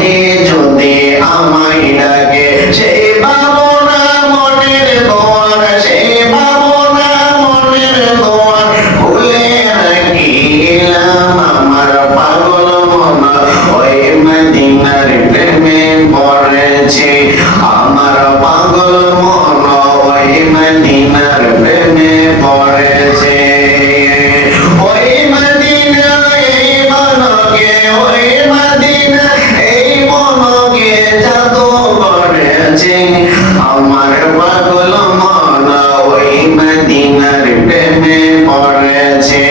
নবী যদি আমায় ডাকে সেই ভাবনা মনের দোয়ার, সেই ভাবনা মনের দোয়ার খুলে রাখিলাম। আমার পাগল মন ওই মদিনার প্রেমে পড়েছে, আমার পাগল মন ওই মদিনার প্রেমে পড়েছে। ওই মদিনা এই মনকে, ওই মদিনা এই মনকে জাদু করেছে, আমার পাগল মন ওই মদিনার প্রেমে পড়েছে,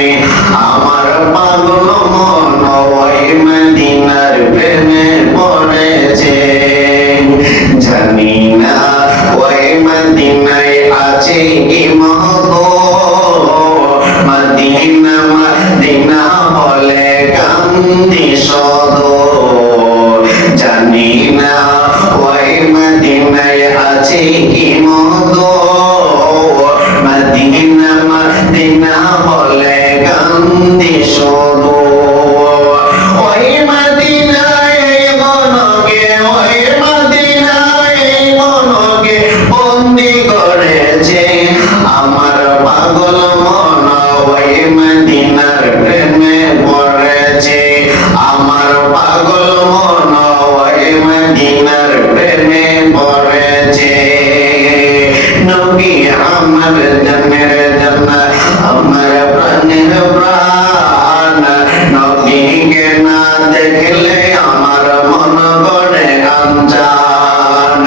আমার পাগল মন ওই মদিনার প্রেমে পড়েছে। জানি না ওই মদিনায় আছে কি মতো, মদিনা মদিনা বলে কান্দি শুধু। জানি না ওই মদিনায় আছে কি মতো, মদিনা মদিনা বলে কান্দি শুধু। ওই মদিনায় মনকে, ওই মদিনায় মনকে বন্দি করেছে, আমার পাগল মন ওই মদিনার প্রেমে পড়েছে, আমার পাগল মন ওই মদিনার প্রেমে পড়েছে। নবী আমার জানের জান্নাত, আমার প্রাণের প্রাণ, নবীকে না দেখলে আমার মন গড়ে আনজান।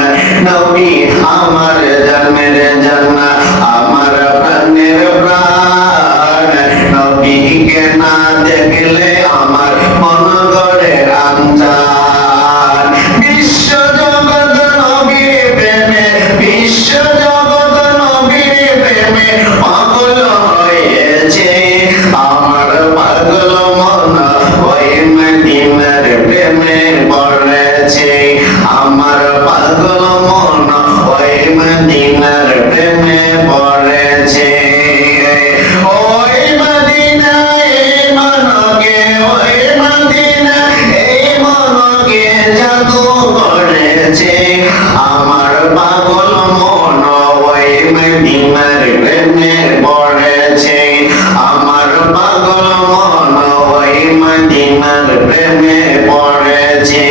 নবী আমার জানের জান্নাত, আমার প্রাণের প্রাণ, নবীকে না দেখলে আমার মন গড়ে আনজান। বিশ্ব জগৎ নবীর প্রেমে, বিশ্ব জগৎ নবীর প্রেমে পাগল হয়েছে, আমার পাগল মন ওই মদিনার প্রেমে পড়েছে, আমার পাগল মন ওই মদিনার প্রেমে পড়েছে। ওই মদিনা এই মনকে, ওই মদিনা এই মনকে জাদু করেছে, আমার পাগল মন ওই মদিনার প্রেমে পড়েছে, আমার পাগল মন ওই মদিনার প্রেমে পড়েছে।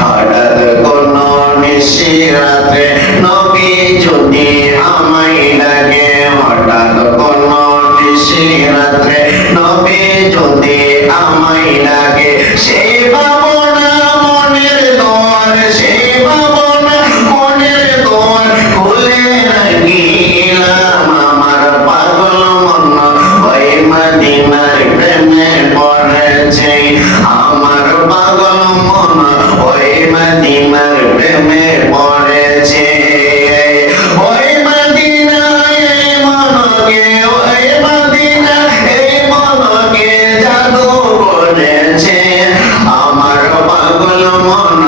হঠাৎ কোন নিশিরাতে নবী যদি আমায় ডাকে, হঠাৎ কোন নিশিরাতে নবী যদি আমায় ডাকে, সেই ভাবনা মনের দোয়ার, সেই ভাবনা মনের দোয়ার খুলে রাখিলাম। আমার পাগল মন ওই মদিনার প্রেমে পড়েছে, আমার পাগল মন ওই মদিনার প্রেমে পড়েছে। ওই মদিনা এই মনকে, ওই মদিনা এই মনকে জাদু করেছে, আমার পাগল মন